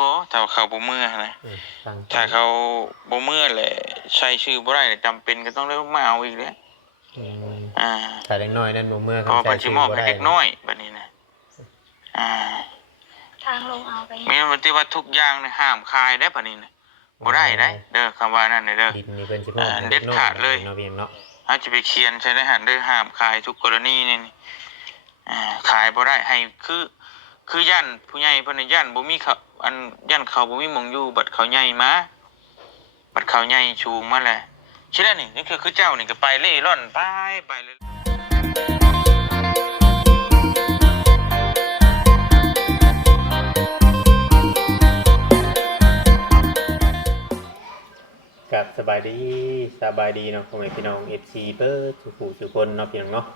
บ่ถ้าเขาบ่เมื่อนะฟังถ้าเขาบ่เมื่อแหละใช้ชื่อบ่ได้จำเป็นก็ต้องได้มาเอาอีกแล้วอืมอ่าถ้าเด็กน้อยนั่นบ่เมื่อเพราะคำใช้เพิ่นสิมอบชื่อบ่ได้ให้เด็กน้อยบัดนี้นะอ่าทางลงเอาไปมีว่าที่ว่าทุกอย่างเนี่ยห้ามขายได้บัดนี้นะบ่ได้เด้เด้อคำว่านั่นเด้อดินนี่เพิ่นสิมอบให้ เด็ดขาดเลย เนาะเพียงเนาะเฮาจะไปเขียนใช้ได้หันเด้อห้ามขายทุกกรณีนี่ขายบ่ได้ให้คือย่านผู้ใหญ่เพิ่นย่านบ่มีเขาอันย่านเขาบ่มีหม่องอยู่บัดเขาใหญ่มาบัดเขาใหญ่ชูงมาแหละคิดแล้วนี่คือเจ้านี่ก็ไปเล่ร่อนไปเลยกับสบายดีเนาะพ่อแม่พี่น้อง FC เบิดทุกผู้ทุกคนเนาะพี่น้องเนาะ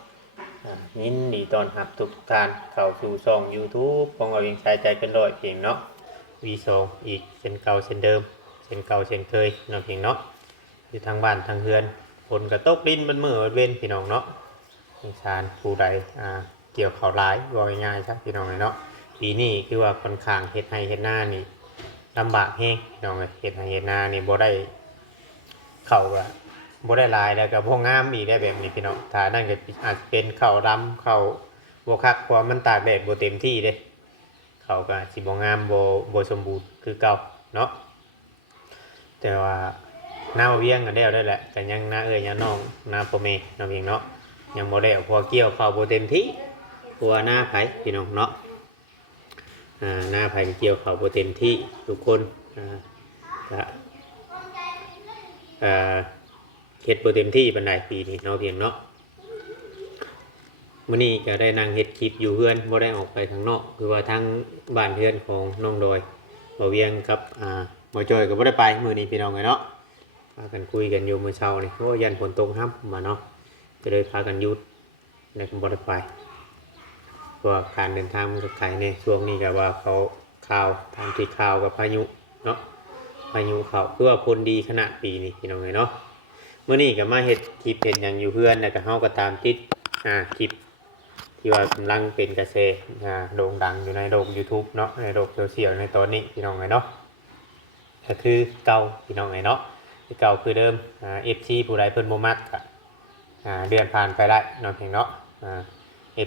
ยินดีต้อนรับทุกท่านเข้าสู่ช่อง YouTube ของเราเองใช้ใจเกินร้อยเพียงเนาะ V2 อีกเช่นเก่าเช่นเดิมเช่นเก่าเช่นเคยเนาะเพียงเนาะอยู่ทางบ้านทางเฮือนฝนก็ตกดินมันมื้อเว้นพี่น้องเนาะสงสารผู้ใดเกี่ยวข้าวหลายว่าง่ายๆครับพี่น้องเนาะปีนี้คือว่าค่อนข้างเฮ็ดไร่เฮ็ดนานี่ลำบากแฮงพี่น้องเอ้ยเฮ็ดไร่เฮ็ดนานี่บ่ได้เข้าก็บ่ได้หลายแล้วก็บ่งามอีกได้แบบนี้พี่น้องถ้านั่นก็อาจเป็นข้าวดำข้าวบ่คักเพราะมันตากแดดบ่เต็มที่เด้เขาก็สิบ่งามบ่สมบูรณ์คือเก่าเนาะแต่ว่าหน้าเวียงก็แล้วได้แหละแต่ยังหน้ายังน้องหน้าพ่อแม่เนาะเพียงเนาะยังบ่ได้พอเกี่ยวข้าวบ่เต็มที่ตัวหน้าไผพี่น้องเนาะหน้าไผเกี่ยวข้าวบ่เต็มที่ทุกคนก็เฮ็ดบ่เต็มที่ปานใดปีนี้เนาะเพียงเนาะมื้อนี้ก็ได้นั่งเฮ็ดคลิปอยู่เฮือนบ่ได้ออกไปข้างนอกคือว่าทางบ้านเฮือนของน้องดอยบ่เวียงกับบ่จอยก็บ่ได้ไปมื้อนี้พี่น้องเนาะพากันคุยกันอยู่มื้อเช้านี่โอ้ยันฝนตกครับมาเนาะก็เลยพากันหยุดแล้วก็บ่ได้ไปเพราะว่าการเดินทางมันก็ไกลแน่ช่วงนี้ก็ว่าเขาข่าวตามที่ข่าวกับพายุเนาะพายุเขาคือว่าฝนดีขนาดปีนี้พี่น้องเนาะมื้อนี้ก็มาเฮ็ดคลิปเฮ็ดหยังอยู่เฮือนแล้วก็เฮาก็ตามติดคลิปที่ว่ากำลังเป็นกระแสโด่งดังอยู่ในโลก YouTube เนาะในโลกโซเชียลในตอนนี้พี่น้องเนาะก็คือเก่าพี่น้องเนาะที่เก่าคือเดิมFC ผู้ใดเพิ่นบ่มักก็เดือนผ่านไปได้เนาะเพียงเนาะ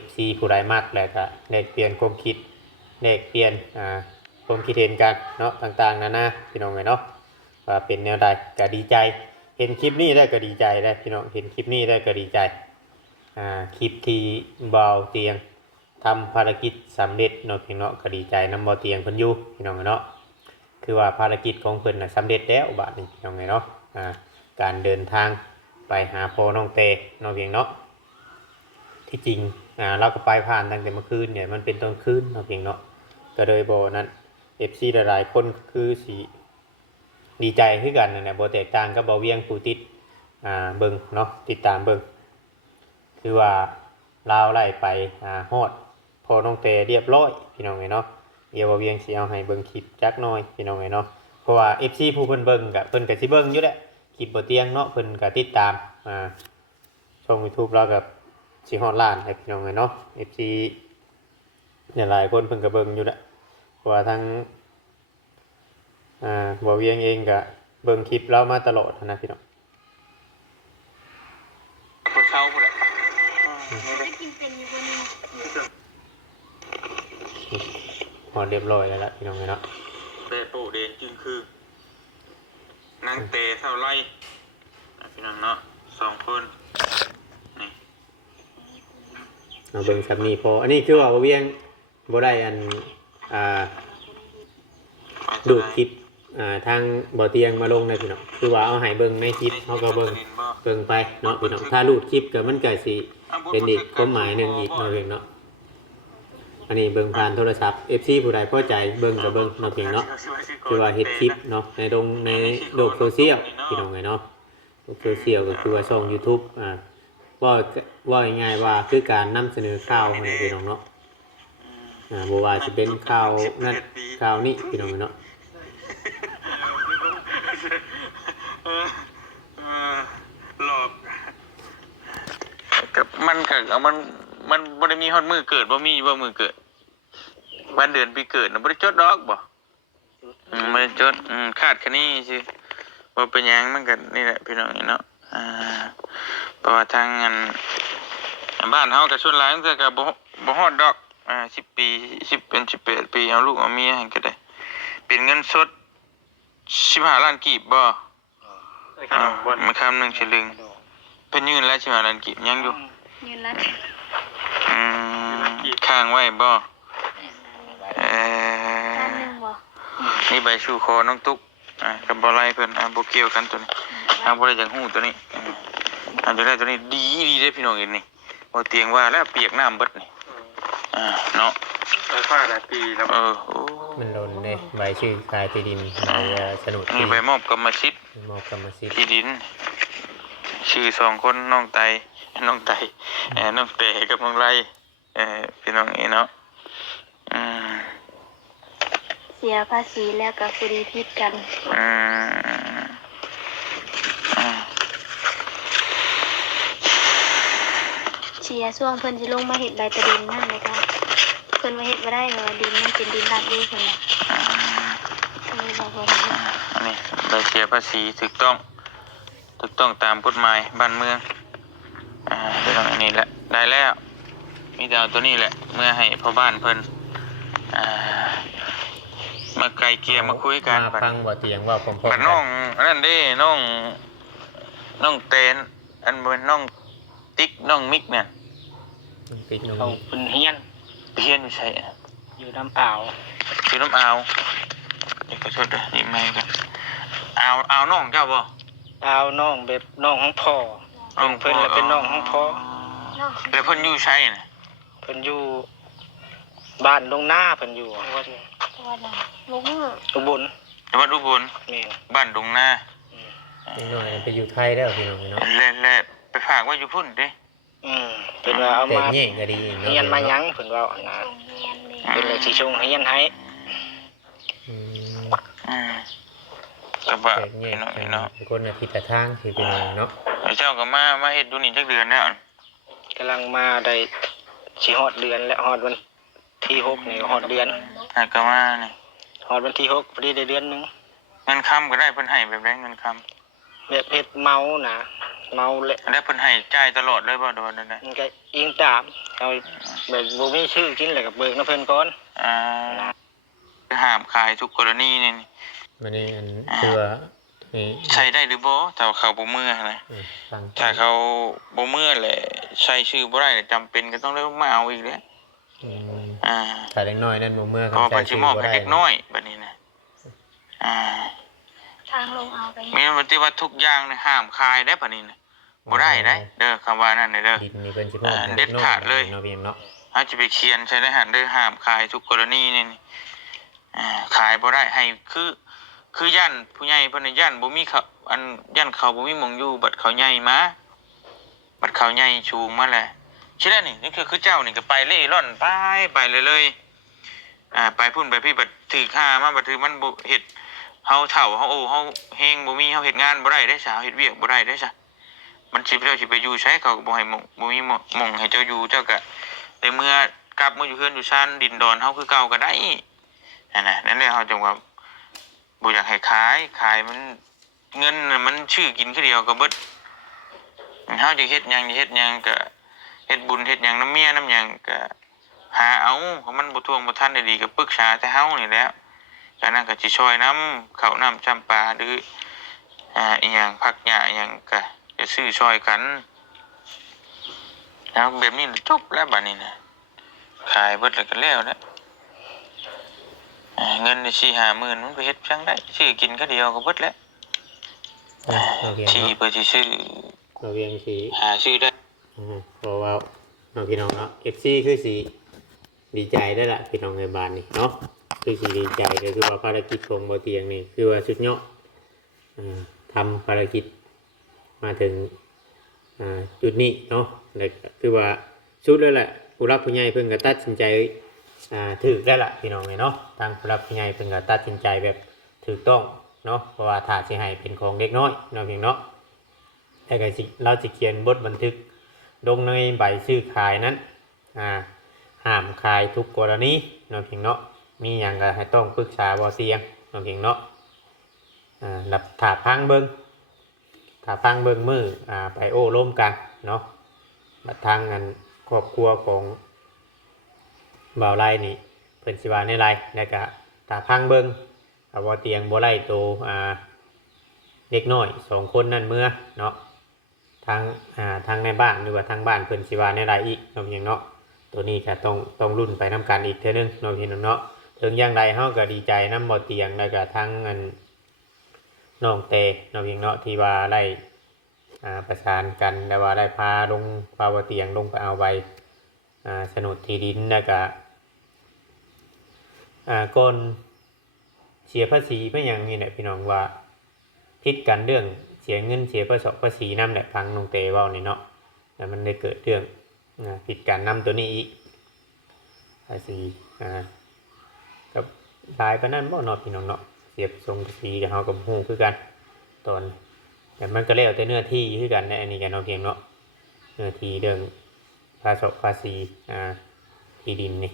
FC ผู้ใดมักแล้วก็ได้เปลี่ยนความคิดได้เปลี่ยนความคิดเห็นกันเนาะต่างๆนานาพี่น้องเนาะว่าเป็นแนวใดก็ดีใจเห็นคลิปนี้ได้ก็ดีใจได้พี่น้องเห็นคลิปนี้ได้ก็ดีใจคลิปที่เบาเตียงทำภารกิจสำเร็จเนาะพี่น้องก็ดีใจนำเบาเตียงเพิ่นอยู่พี่น้องเนาะคือว่าภารกิจของเพิ่นน่ะสำเร็จแล้วบาดนี้พี่น้องเนาะการเดินทางไปหาพ่อน้องเตเนาะเพียงเนาะที่จริงเราก็ไปผ่านตั้งแต่เมื่อคืนเนี่ยมันเป็นตอนคืนเนาะเพียงเนาะก็เลยบ่นั้น FC หลายๆคนคือสิดีใจคือกันนั่นแหละบ่แตกต่างกับเบาเวียงผู้ติดเบิ่งเนาะติดตามเบิ่งคือว่าลาวไล่ไปฮอดพอน้องเตเรียบร้อยพี่น้องเนาะเดี๋ยวเบาเวียงสิเอาให้เบิ่งคลิปจักหน่อยพี่น้องเนาะเพราะว่า FC ผู้เพิ่นเบิ่งก็เพิ่นก็สิเบิ่งอยู่แหละคลิปบ่เตียงเนาะเพิ่นก็ติดตามช่อง YouTube เราก็สิฮอดล้านให้พี่น้องเนาะ FC หลายคนเพิ่นก็เบิ่งอยู่แหละเพราะว่าทั้งบ่เวียงเองก็เบิ่งคลิปเรามาตลอดนะพี่น้องคนเช้าพุ่นแหละได้กินเป็นอยู่บนนี้หอดเรียบร้อยแล้วล่ะพี่น้องเนาะเตะโปเดนจึงคือนั่งเตะเท่าไรพี่น้องเนาะ2คนนี่เอาเบิ่งซับนี้พออันนี้คือว่าบ่เวียงบ่ได้ดูคลิปทางบ่อเตียงมาลงนะพี่น้องคือว่าเอาให้เบิ่งในคลิปเฮาก็เบิ่งไปเนาะพี่น้องถ้ารูดคลิปก็มันก็สิเป็นอีกความหมายนึงอีกเนาะเพียงเนาะอันนี้เบิ่งผ่านโทรศัพท์ FC ผู้ใดพอใจเบิ่งก็เบิ่งเนาะเพียงเนาะคือว่าเฮ็ดคลิปเนาะในโลกโซเชียลพี่น้องเนาะโลกโซเชียลก็คือว่าช่อง YouTube ว่าง่ายๆว่าคือการนำเสนอข่าวให้พี่น้องเนาะบ่ว่าสิเป็นข่าวนั้นข่าวนี้พี่น้องเนาะหลอกกับมันกับมันบ่ได้มีฮอดมือเกิดบ่มีว่ามือเกิดวันเดือนปีเกิดน่ะบ่ได้จดดอกบ่ ไม่ได้จดคาดคะนี้สิว่าเป็นหยังมันก็นี่แหละพี่น้องเนาะเพราะว่าทางบ้านเฮากับส่วนหลายมันก็บ่ฮอดดอก10 ปี10เป็น18 ปีเอาลูกเอาเมียให้ก็ได้เป็นเงินสด15 ล้านกีบบ่มันคำหนึงสลึงเพิ่นยืนแล้ว15 ล้านกีบยังอยู่ ยืนรัด ค้างไว้บ่ด้านหนึ่งบ่ นี่ใบชูคอน้องตุ๊กกับบ่ไรเพิ่นบ่เกี่ยวกันตัวนี้บ่ได้จังฮู้ตัวนี้จะได้ตัวนี้ดีเด้พี่น้องเห็นนี่บ่เตียงว่าแล้วเปียกน้ำเบิดนี่เนาะหลายปีแล้วมันโดนเด้ใบชื่อขายที่ดินใบโฉนดที่ นี่ใบมอบกรรมสิทธิ์ มอบกรรมสิทธิ์ ที่ดินชื่อ2คนน้องไตน้องเตกับน้องไรพี่น้องเนาะเสียภาษีแล้วกับฟรีพิษกันเชียร์ช่วงเพิ่นสิลงมาเฮ็ดใบตะดินนั่นเลยค่ะเพิ่นว่าเฮ็ดบ่ได้เพราะว่าดินมันเป็นดินลาดดีเพิ่นน่ะบอกว่าอันนี้ใบเสียภาษีถูกต้องตามกฎหมายบ้านเมืองเป็นอันนี้แหละได้แล้วมีแต่เอาตัวนี้แหละเมื่อให้พ่อบ้านเพิ่นมาไกลเกลี่ยมาคุยกัน มาฟังบ่เตียงว่าพร้อมๆกัน น้องนั่นเด้น้องเตนอันเป็นน้องติ๊กน้องมิกเนี่ย ติ๊กน้อง เขาเป็นเฮียน อยู่ใช่ อยู่น้ำอ่าว ชื่อน้ำอาวเดี๋ยวก็ชดเลยนี่ไม่กันอาวน้องเจ้าบ่ อ่าวน้องแบบน้องของพ่อเพิ่นแล้วเป็นน้องของพ่อ แล้วเพิ่นอยู่ใช่น่ะ เพิ่นอยู่บ้านลงหน้าเพิ่นอยู่ ว่าลูกมือ อุบล จังหวัดอุบล แม่น บ้านดงนา นิดหน่อยไปอยู่ไทยแล้วพี่น้องเนาะ และไปฝากไว้อยู่พุ่นเด้ เพิ่นว่าเอา แต่ มา แย่งก็ดี เฮียนมาหยังเพิ่นว่าอันน่ะ โรงเรียนเลย เพิ่นเลยสิชงเฮียนให้ ก็บ่ แต่แย่ง เนาะ คนอาทิตย์ทางสิพี่น้องเนาะ เจ้าก็มาเฮ็ดอยู่นี่จักเดือนแล้ว กำลังมาได้สิฮอดเดือนและฮอดวันที่6นี่ก็ฮอดเดือน ก็มานี่ ฮอดวันที่6พอดีได้เดือนนึง เงินคำก็ได้เพิ่นให้แบบได้เงินคำ แบบเฮ็ดเมานะเมาและ ได้เพิ่นให้จ่ายตลอดเลยบ่โดนนั่นน่ะ มันก็อิงตามเอาแบบบ่มีชื่อกินแล้วก็เบิกนำเพิ่นก่อน ห้ามขายทุกกรณีนี่ มันนี่อันคือว่านี่ ใช้ได้หรือบ่ถ้าเขาบ่มือนะ ฟัง ถ้าเขาบ่มือแหละใช้ชื่อบ่ได้จำเป็นก็ต้องได้มาเอาอีกแล้ว ถ้าเด็กน้อยนั่นบ่เมื่อ เพราะเพิ่นสิมอบให้เด็กน้อยบัดนี้นะทางลงเอาไป มีมันที่ว่าทุกอย่างเนี่ยห้ามขายได้บัดนี้นะบ่ได้เด้เด้อคำว่านั่นเด้อ ดินนี่เพิ่นสิมอบให้ เด็ดขาดเลย เนาะพี่เนาะ เฮาจะไปเขียนใช้ได้หันเด้อห้ามขายทุกกรณีนี่ขายบ่ได้ให้คือย่านผู้ใหญ่เพิ่นย่านบ่มีเขาอันย่านเขาบ่มีหม่องอยู่บัดเขาใหญ่มาบัดเขาใหญ่ชูงมาแหละคิดได้นี่คือเจ้านี่ก็ไปเล่ร่อนไปเลยไปพุ่นไปพี่บัดถือค่ามาบัดถือมันบ่เฮ็ดเฮาเฒ่าเฮาโอ้เฮาเฮงบ่มีเฮาเฮ็ดงานบ่ได้ได้ซะเฮ็ดเวียกบ่ได้ได้ซะมันสิเจ้าสิไปอยู่ใช้เขาก็บ่ให้บ่มีหม่องให้เจ้าอยู่เจ้าก็แต่เมื่อกลับมาอยู่เฮือนอยู่ซ่านดินดอนเฮาคือเก่าก็ได้นั่นแหละเฮาจังว่าบ่อยากให้ขายมันเงินมันชื่อกินคือเดียวก็เบิดเฮาจะเฮ็ดหยังก็เฮ็ดบุญเฮ็ดหยังน้ำเมียน้ำหยังก็หาเอาเพราะมันบ่ทวงบ่ทันได้ดีก็ปรึกษาแต่เฮานี่แหละจากนั้นก็สิช่วยน้ำข้าวน้ำจำปาหรืออีหยังผักหญ้าอีหยังก็จะซื้อช่วยกันแล้วแบบนี้จบแล้วบัดนี้นะขายเบิดแล้วก็แล้วนะเงินนี่4-5 หมื่นมันไปเฮ็ดจังได้ซื้อกินก็เดียวก็เบิดแล้วที่เพื่อสิซื้อ เราเวียงสิ หาซื้อได้ เพราะว่าน้องพี่น้องเนาะ FC คือสิดีใจได้ละพี่น้องในบ้านนี่เนาะคือสิดีใจก็คือว่าภารกิจของบ่เตียงนี่คือว่าสุดยอดทำภารกิจมาถึงจุดนี้เนาะแล้วคือว่าสุดเลยแหละผู้รักผู้ใหญ่เพิ่นก็ตัดสินใจถูกได้ละพี่น้องเนาะทางผู้รักผู้ใหญ่เพิ่นก็ตัดสินใจแบบถูกต้องเนาะเพราะว่าถ้าสิให้เป็นของเด็กน้อยเนาะพี่เนาะแล้วก็สิเราสิเขียนบทบันทึกลงในใบซื้อขายนั้นห้ามขายทุกกรณีเนาะพี่เนาะมีหยังก็ให้ต้องปรึกษาบ่เตียง น้องเพียงเนาะดับถาพังเบิ่งมือไปโอ้ร่วมกันเนาะบัดทางกันครอบครัวของบ่าวไร่นี่เพิ่นสิว่าในไรแล้วก็ถาพังเบิ่งบ่เตียงบ่ไร่โตเด็กน้อย2คนนั่นเมื่อเนาะทางในบ้านหรือว่าทางบ้านเพิ่นสิว่าในไรอีกน้องเพียงเนาะตัวนี้ก็ต้องรุ่นไปนํกันอีกเทื่อนึงน้องเพียงเนาะถึงอย่างไรเฮาก็ดีใจนำบ่เตียงแล้วก็ทางน้องเตน้องเพียงเนาะที่ว่าได้ประสานกันแล้วว่าได้พาบ่เตียงลงไปเอาใบโฉนดที่ดินแล้วก็ก่อนเสียภาษีไม่อย่างนี้แหละพี่น้องว่าผิดกันเรื่องเสียเงินเสียภาษีน้ำแหละฟังน้องเตว่านี่เนาะแล้วมันได้เกิดเรื่องผิดการนำตัวนี้อีกภาษีกับลายปะนั่นบ่เนาะพี่น้องเนาะเสียบทรงภาษีกับเฮากับฮู้คือกันตอนแต่มันก็แล้วแต่เนื้อที่คือกันในอันนี้กันเนาะเพียงเนาะเนื้อที่เรื่องภาษีที่ดินนี่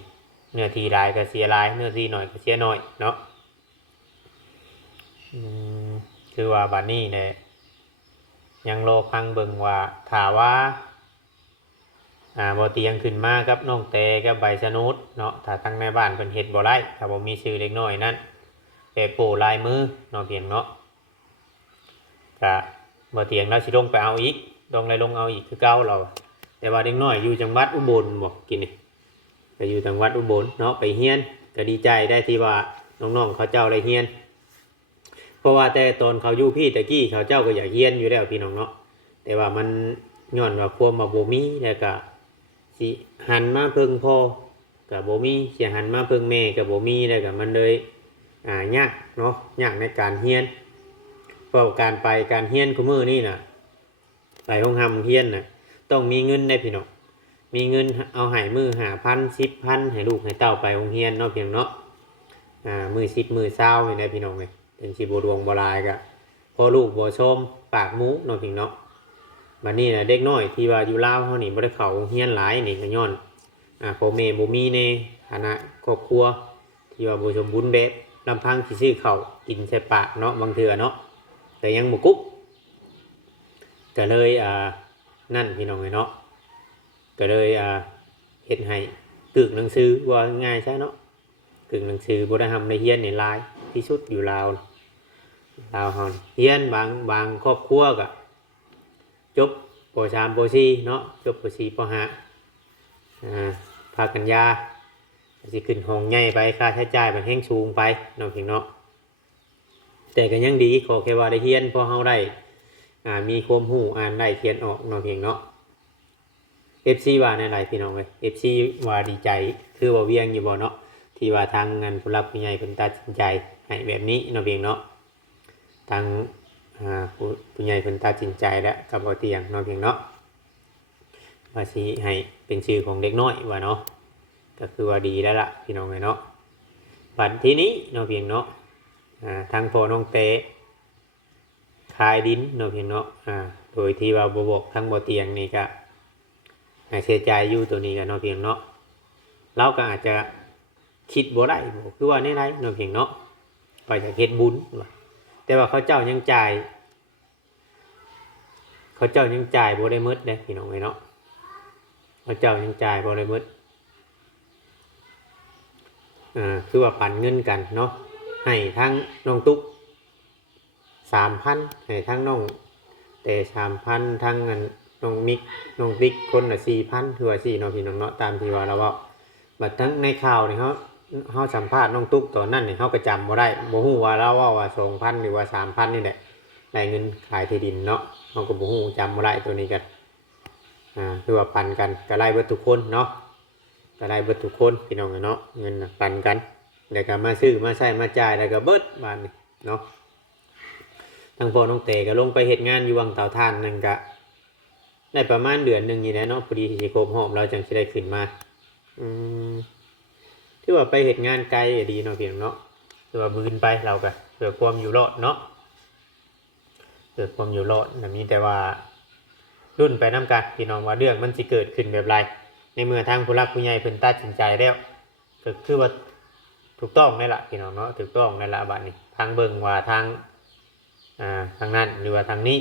เนื้อที่รายก็เสียรายเนื้อที่หน่อยก็เสียหน่อยเนาะคือว่าบัดนี้เนี่ยยังรอพังเบิ่งว่าถ้าว่าบ่เตียงขึ้นมากับน้องเตกับใบสนุดเนาะถ้าทางในบ้านเพิ่นเฮ็ดบ่ได้ถ้าบ่มีชื่อเล็กน้อยนั้นแปะโป้ลายมือเนาะเพียงเนาะก็บ่เตียงเราสิลงไปเอาอีกลงเอาอีกคือเก่าเราแต่ว่าเด็กน้อยอยู่จังหวัดอุบลบ่กินนี่ก็อยู่จังหวัดอุบลเนาะไปเฮียนก็ดีใจได้ที่ว่าน้องๆเขาเจ้าได้เฮียนเพราะว่าแต่ตอนเขาอยู่พี่ตะกี้เขาเจ้าก็อยากเฮียนอยู่แล้วพี่น้องเนาะแต่ว่ามันย้อนว่าความบ่มีแล้วก็สิหันมาเพิ่งพ่อก็บ่มีสิหันมาเพิ่งแม่ก็บ่มีแล้วก็มันเลยยากเนาะยากในการเฮียนเพราะการเฮียนคุมื้อนี่น่ะไปโรงเรียนน่ะต้องมีเงินได้พี่น้องมีเงินเอาให้มื้อ 5,000 10,000ให้ลูกให้เต้าไปโรงเรียนเนาะเพียงเนาะมื้อ10มื้อ20นี่ได้พี่น้องเอ้ยถึงสิบ่ดวงบ่ลายก็พอลูกบ่ชมปากหมูเนาะเพียงเนาะบัดนี้น่ะเด็กน้อยที่ว่าอยู่ลาวเฮานี่บ่ได้เข้าโรงเรียนหลายนี่ก็ย้อนพ่อแม่บ่มีในฐานะครอบครัวที่ว่าบ่สมบูรณ์แบบลำพังสิซื้อข้าวกินใส่ปากเนาะบางเทื่อเนาะแต่ยังบ่กุ๊บก็เลยนั่นพี่น้องเนาะก็เลยเฮ็ดให้กึ่งหนังสือว่าง่ายใช่เนาะกึ่งหนังสือบ่ได้ทำในเฮียนในหลายที่สุดอยู่ลาวเฮาเฮียนบางครอบครัวก็จบป .3 ป .4 เนาะจบป .4 ป .5 พากันยาสิขึ้นห้องใหญ่ไปค่าใช้จ่ายมันแห้งสูงไปเนาะพี่เนาะแต่ก็ยังดีขอแค่ว่าได้เฮียนพอเฮาได้มีความรู้อ่านได้เขียนออกเนาะเพียงเนาะ FC ว่าในหลายพี่น้องเอ้ย FC ว่าดีใจคือว่าเวียงอยู่บ่เนาะที่ว่าทางงานผู้หลักผู้ใหญ่เพิ่นตัดสินใจให้แบบนี้เนาะเพียงเนาะทางผู้ใหญ่เพิ่นตัดสินใจแล้วกับบ่เตียงเนาะเพียงเนาะว่าสิให้เป็นชื่อของเด็กน้อยว่าเนาะก็คือว่าดีแล้วล่ะพี่น้องเอ้ยเนาะบัดทีนี้เนาะเพียงเนาะทางพ่อน้องเตขายดินเนาะเพียงเนาะโดยที่ว่าบ่บอกทางบ่เตียงนี่ก็เสียใจอยู่ตัวนี้กันเนาะเพียงเนาะเราก็อาจจะคิดบ่ได้คือว่าในไรเนาะเพียงเนาะไปจากเฮ็ดบุญแต่ว่าเขาเจ้ายังจ่ายบ่ได้หมดเด้พี่น้องเอ้ยเนาะเขาเจ้ายังจ่ายบ่ได้หมดคือว่าปันเงินกันเนาะให้ทั้งน้องตุ๊ก 3,000 ให้ทั้งน้องแต่ 3,000 ทั้งน้องมิกน้องติ๊กคนละ 4,000 ถือว่า4เนาะพี่น้องเนาะตามที่ว่าเราเว้าบัดทั้งในข่าวนี่เฮาสัมภาษณ์น้องตุ๊กตอนนั้นนี่เฮาก็จำบ่ได้บ่ฮู้ว่าเราเว้าว่า 2,000 หรือว่า 3,000 นี่แหละได้เงินขายที่ดินเนาะเฮาก็บ่ฮู้จำบ่ได้ตัวนี้กันคือว่าปันกันก็ได้เบิดทุกคนเนาะก็ได้เบิดทุกคนพี่น้องเนาะเงินปันกันแล้วก็มาซื้อมาใช้มาจ่ายแล้วก็เบิดบาดนี้เนาะทางพ่อน้องเตก็ลงไปเฮ็ดงานอยู่วังเตาถ่านนั่นก็ได้ประมาณเดือนนึงนี่แหละเนาะพอดีสิครบหอมเราจังสิได้ขึ้นมาที่ว่าไปเฮ็ดงานไกลดีเนาะพี่น้องเนาะคือว่าบืนไปเราก็เพื่อความอยู่รอดเนาะเพื่อความอยู่รอดน่ะมีแต่ว่ารุ่นไปนำกันพี่น้องว่าเรื่องมันสิเกิดขึ้นแบบไรในเมื่อทางผู้หลักผู้ใหญ่เพิ่นตัดสินใจแล้วก็คือว่าถูกต้องนั่นล่ะพี่น้องเนาะถูกต้องนั่นล่ะบัดนี้ ทางเบิ่งว่าทางทางนั้นหรือว่าทางนี้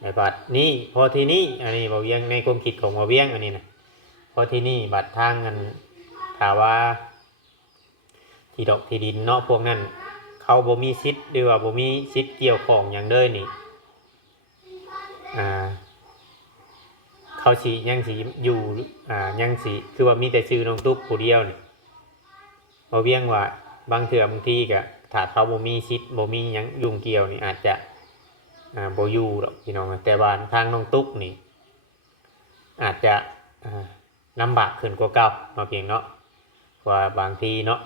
ในบัดนี้พอที่นี้อันนี้บ่เวียงในความคิดของบ่เวียงอันนี้นะพอที่นี่บัดทางกันถามว่าที่ดอกที่ดินเนาะพวกนั้นเขาบ่มีสิทธิ์หรือว่าบ่มีสิทธิ์เกี่ยวข้องหยังเลยนี่เขาสิยังสิอยู่ยังสิคือว่ามีแต่ชื่อน้องตุ๊กผู้เดียวนี่บ่เวียงว่าบางเทื่อบางทีก็ถ้าเขาบ่มีสิทธิ์บ่มีหยังยุ่งเกี่ยวนี่อาจจะบ่อยู่หรอกพี่น้องแต่ว่าทางน้องตุ๊กนี่อาจจะลำบากขึ้นกว่าเก่าเนาะเพียงเนาะว่าบางทีเนาะ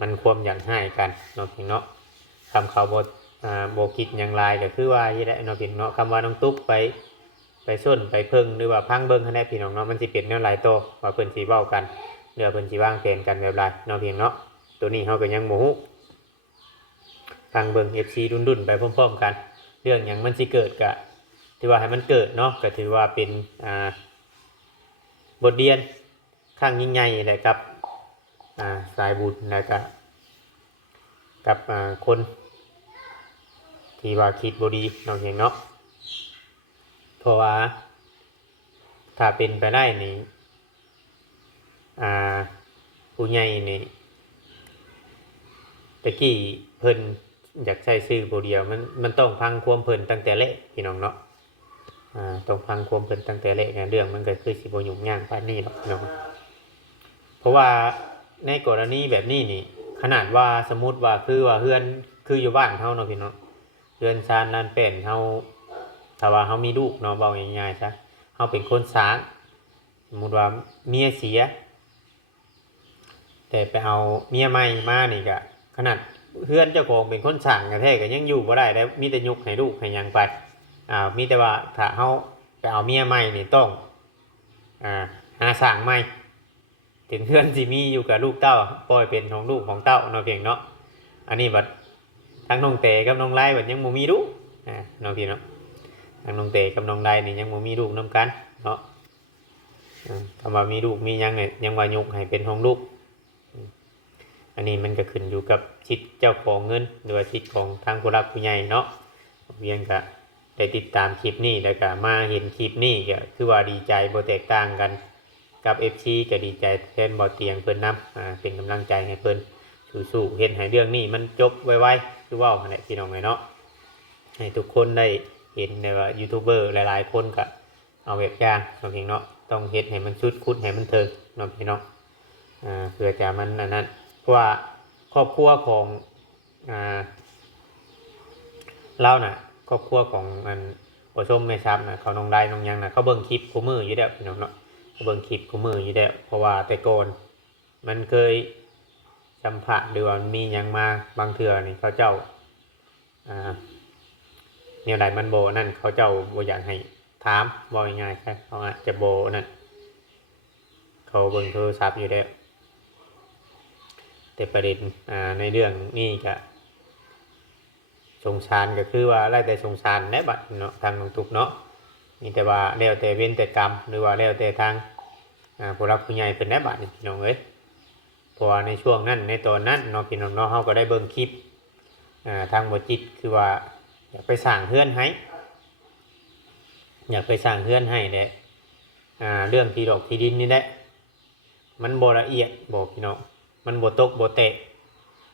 มันความอยากให้กันเนาะเพียงเนาะคำเขาบ่คิดอย่างไรก็คือว่าที่ได้เนาะเพียงเนาะคำว่าน้องตุ๊กไปส้นไปเพิ่งหรือว่าพังเบิ่งให้ได้พี่น้องเนาะมันสิเป็นแนวหลายโตว่าเพิ่นสิเว้ากันเรือเพิ่นสิวางแผนกันแบบไรเนาะเพียงเนาะตัวนี้เฮาก็ยังบ่ฮู้ทางเบิ่ง FC ดุนๆไปพร้อมๆกันเรื่องหยังมันสิเกิดก็ถือว่าให้มันเกิดเนาะก็ถือว่าเป็นบทเรียนข้างยิ่งใหญ่เลยกับสายบุญแล้วก็กับคนที่ว่าคิดบดีน้องเห็นเนาะเพราะว่าถ้าเป็นไปได้นี่ผู้ใหญ่นี่ตะกี้เพิ่นอยากใช้ชื่อผู้เดียวมันต้องพังความเพิ่นตั้งแต่เละพี่น้องเนาะต้องฟังความเพิ่นตั้งแต่แรกเรื่องมันก็คือสิบ่ยุ่งยากปานนี้หรอกเนาะเพราะว่าในกรณีแบบนี้นี่ขนาดว่าสมมุติว่าคือว่าเฮือนคืออยู่บ้านเฮาเนาะพี่น้องเฮือนชานนั่นเป็นเฮาถ้าว่าเฮามีลูกเนาะเว้าง่ายๆซะเฮาเป็นคนสร้างสมมุติว่าเมียเสียแต่ไปเอาเมียใหม่มานี่ก็ขนาดเฮือนเจ้าของเป็นคนสร้างแท้ๆก็ยังอยู่บ่ได้แล้วมีแต่ยกให้ลูกให้หยังไปมีแต่ว่าถ้าเขาไปเอาเมียใหม่นี่ต้องหาสร้างใหม่ถึงเพื่อนสิมีอยู่กับลูกเต้าปล่อยเป็นของลูกของเต้าเนาะเพียงเนาะอันนี้บัดทั้งน้องเตกับน้องไล่บัดยังบ่มีลูกเนาะพี่เนาะทั้งน้องเตกับน้องไล่นี่ยังบ่มีลูกนํกันเนาะคำว่ามีลูกมียังเนี่ยยังว่ายกให้เป็นของลูกอันนี้มันก็ขึ้นอยู่กับสิทธิ์เจ้าของเงินหรือว่าสิทธิ์ของทางผู้รักผู้ใหญ่เนาะเพียงก็ได้ติดตามคลิปนี้แล้วก็มาเห็นคลิปนี้ก็คือว่าดีใจบ่แตกต่างกันกับ FC ก็ดีใจแทนบ่เตียงเพิ่นนำเป็นกำลังใจให้เพิ่นสู้ๆเฮ็ดให้เรื่องนี้มันจบไวๆคือเว้าหั่นแหละพี่น้องเนาะให้ทุกคนได้เห็นในว่ายูทูบเบอร์หลายๆคนก็เอาแบบอย่างเนาะพี่เนาะต้องเฮ็ดให้มันชุดคุดให้มันเถิงเนาะพี่เนาะเพื่อจะมันนั้นเพราะว่าครอบครัวของเราน่ะครอบครัวของมันผู้ชมไม่ทราบนะเขาน้องได้น้องยังนะเขาเบิ่งคลิปคู่มืออยู่แล้วพี่น้องเนาะเขาเบิ่งคลิปคู่มืออยู่แล้วเพราะว่าแต่ก่อนมันเคยสัมผัสหรือว่ามียังมาบางเทื่อนี่เขาเจ้าเนี่ยใดมันโบนั่นเขาเจ้าบ่อยากให้ถามบอกง่ายๆครับเขาอาจจะโบนั่นเขาเบิ่งโทรศัพท์อยู่แล้วแต่ประเด็นในเรื่องนี้ก็สงสารก็คือว่าไล่แต่สงสารแน่บัดเนาะทางน้องตุ๊กเนาะมีแต่ว่าแล้วแต่เว้นแต่กรรมหรือว่าแล้วแต่ทางผู้รักผู้ใหญ่เป็นแน่บัดพี่น้องเอ้ยเพราะว่าในช่วงนั้นในตอนนั้นเนาะพี่น้องเนาะเฮาก็ได้เบิ่งคลิปทางบ่จิตคือว่าอยากไปสร้างเฮือนให้อยากไปสร้างเฮือนให้แหละเรื่องที่ดอกที่ดินนี่แหละมันบ่ละเอียดบอกพี่น้องมันบ่ตกบ่เตะ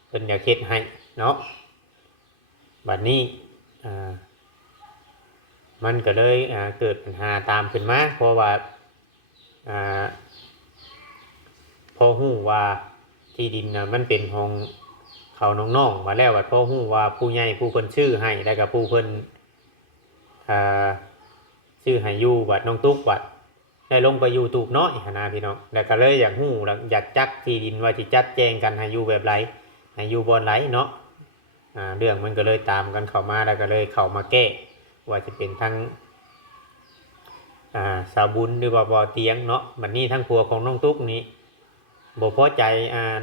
เพิ่นอยากเฮ็ดให้เนาะบัดนี้มันก็เลยเกิดปัญหาตามขึ้นมาเพราะว่าพอฮู้ว่าที่ดินมันเป็นของเขาน้องๆมาแล้วบัดพอฮู้ว่าผู้ใหญ่ผู้เพิ่นชื่อให้แล้วก็ผู้เพิ่นชื่อให้อยู่บัดน้องตุ๊กบัดได้ลงไปอยู่ตูบน้อยนะพี่น้องแล้วก็เลยอยากฮู้อยากจักที่ดินว่าสิจัดแจงกันให้อยู่แบบไรให้อยู่บ่อนไรเนาะเรื่องมันก็เลยตามกันเข้ามาแล้วก็เลยเข้ามาแก้ว่าจะเป็นทั้งสาวบุญหรือว่าบ่อเตียงเนาะบัดนี้ทั้งครัวของน้องตุ๊กนี้บ่พอใจ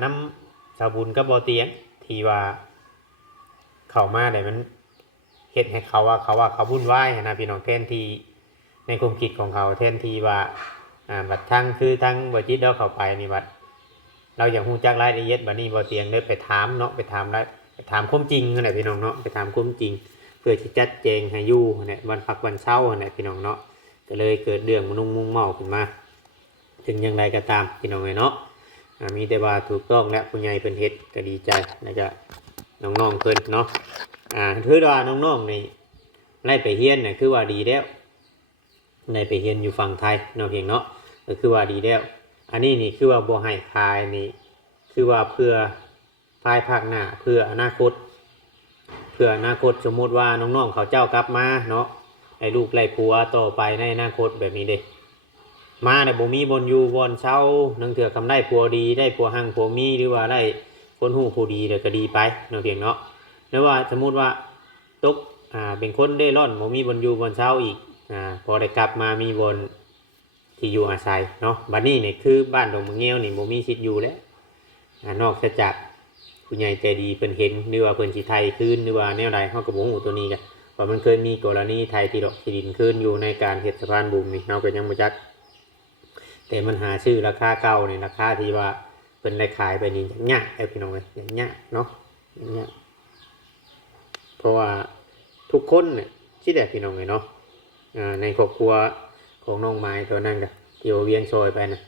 น้ำสาวบุญกับบ่อเตียงที่ว่าเข้ามาได้มันเฮ็ดให้เขาวุ่นวายนะพี่น้องแทนที่ในความคิดของเขาแทนที่ว่าบัดทั้งคือทั้งบ่จิตเดาเข้าไปนี่บัด เราอยากฮู้จักรายละเอียดบัดนี้บ่เตียงได้ไปถามเนาะไปถามความจริงนั่นแหละพี่น้องเนาะไปถามความจริงเพื่อสิจัดแจงให้อยู่นั่นแหละวันพักวันเช้านั่นแหละพี่น้องเนาะก็เลยเกิดเรื่องมุ่งเมาขึ้นมาถึงอย่างไรก็ตามพี่น้องเนาะมีแต่ว่าถูกต้องและผู้ใหญ่เพิ่นเฮ็ดก็ดีใจแล้วก็น้องๆเพิ่นเนาะคือว่าน้องๆนี่ไล่ไปเฮียนน่ะคือว่าดีแล้วไล่ไปเฮียนอยู่ฝั่งไทยเนาะเพียงเนาะก็คือว่าดีแล้วอันนี้นี่คือว่าบ่ให้คายนี่คือว่าเพื่อภายภาคหน้าเพื่ออนาคตสมมุติว่าน้องๆเขาเจ้ากลับมาเนาะไอ้ลูกไล่ผัวต่อไปในอนาคตแบบนี้เด้มาแต่บ่มีบนอยู่บนเช้านังเถื่อคำได้ผัวดีได้ผัวหังผัวมีหรือว่าได้คนหูผู้ดีก็ดีไปเนาะเพียงเนาะแล้วว่าสมมุติว่าตกเป็นคนเร่ร่อนบ่มีบนอยู่บนเช้าอีกพอได้กลับมามีบนที่อยู่อาศัยเนาะบัดนี้นี่คือบ้านดงมะเงี้ยวนี่บ่มีสิทธิ์อยู่แล้วนอกจากผู้ใหญ่ใจดีเพิ่นเห็นหรือว่าเพิ่นสิไทยคืนหรือว่าแนวใดเฮาก็บ่ฮู้ตัวนี้กันเพราะมันเคยมีกรณีไทยที่ดอกที่ดินคืนอยู่ในการเฮ็ดสะพานบุญนี่เฮาก็ยังบ่จักแต่มันหาชื่อราคาเก่านี่ราคาที่ว่าเพิ่นได้ขายไปนี่ยากพี่น้องเอ้ยยากเนาะยากเพราะว่าทุกคนเนี่ยคิดได้พี่น้องเอ้ยเนาะในครอบครัวของน้องไม้ตัวนั้นก็ที่เวียงซอยไปนะ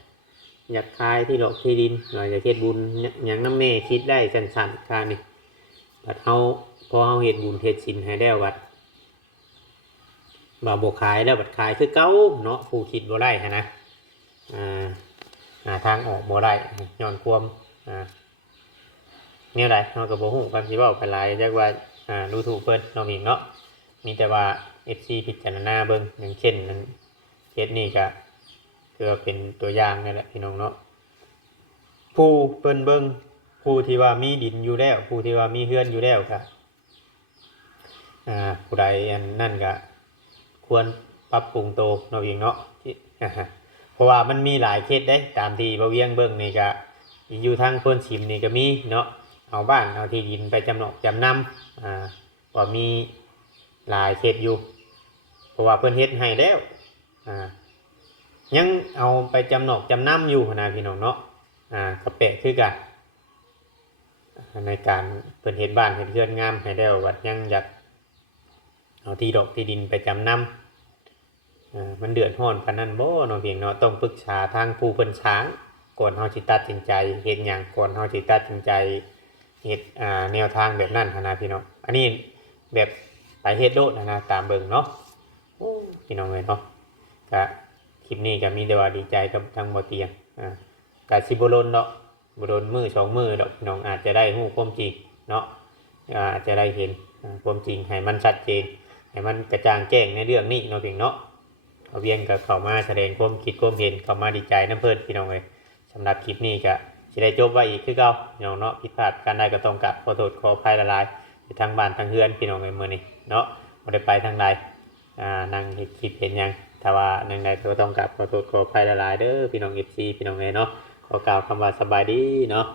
อยากขายที่ดอกที่ดินหน่อยจะเฮ็ดบุญอย่างน้ำแม่คิดได้สั้นๆการนี่บัดเฮาพอเฮาเฮ็ดบุญเฮ็ดศีลให้แล้วบัดบ่ขายแล้วบัดขายคือเก่าเนาะผู้คิดบ่ได้หันนะทางออกบ่ได้ย้อนความแนวใดเฮาก็บ่ฮู้กันสิเว้าไปหลายจักว่ารู้ถูกเพิ่นเนาะมีเนาะมีแต่ว่า FC พิจารณาเบิ่งอย่างเช่นนั้นเคสนี้ก็คือเป็นตัวอย่างนี่แหละพี่น้องเนาะผู้เพิ่นเบิ่งผู้ที่ว่ามีดินอยู่แล้วผู้ที่ว่ามีเฮือนอยู่แล้วก็ผู้ใดอันนั่นก็ควรปรับปรุงโตเนาะเองเนาะเพราะว่ามันมีหลายเคสได้ตามที่บ่เวียงเบิ่งนี่ก็อยู่ทางโพนฉิมนี่ก็มีเนาะเอาบ้านเอาที่ดินไปจำนำว่ามีหลายเคสอยู่เพราะว่าเพิ่นเฮ็ดให้แล้วยังเอาไปจำนำอยู่นะพี่น้องเนาะกระเปะคือกันในการเพิ่นเฮ็ดบ้านเฮ็ดเรือนงามให้แล้ววัดยังอยากเอาที่ดอกที่ดินไปจำนำมันเดือดร้อนปานนั้นบ่เนาะพี่น้องต้องปรึกษาทางผู้เพิ่นช้างก่อนเฮาสิตัดสินใจเฮ็ดหยังก่อนเฮาสิตัดสินใจเฮ็ดแนวทางแบบนั้นนะพี่น้องอันนี้แบบไปเฮ็ดโลดนะตามเบิ่งเนาะโอ้พี่น้องเอ้ยเนาะก็คลิปนี้ก็มีแต่ว่าดีใจกับทางบ่เตียงก็สิบ่ลนเนาะบ่ลนมื้อ2มื้อดอกพี่น้องอาจจะได้ฮู้ความจริงเนาะอาจจะได้เห็นความจริงให้มันชัดเจนให้มันกระจ่างแจ้งในเรื่องนี้เนาะพี่เนาะเอาเวียงก็เข้ามาแสดงความคิดความเห็นเข้ามาดีใจนำเพิ่นพี่น้องเอ้ยสำหรับคลิปนี้ก็สิได้จบไว้อีกคือเก่าพี่น้องเนาะผิดพลาดการใดก็ต้องกราบขอโทษขออภัยหลายๆอยู่ทางบ้านทางเฮือนพี่น้องเอ้ยมื้อนี้เนาะบ่ได้ไปทางใดนั่งเฮ็ดคลิปเห็นหยังถ้าว่านั่งใดก็ต้องกราบขอโทษขออภัยหลายๆเด้อพี่น้อง FC พี่น้องเอ้ยเนาะขอกล่าวคำว่าสบายดีเนาะ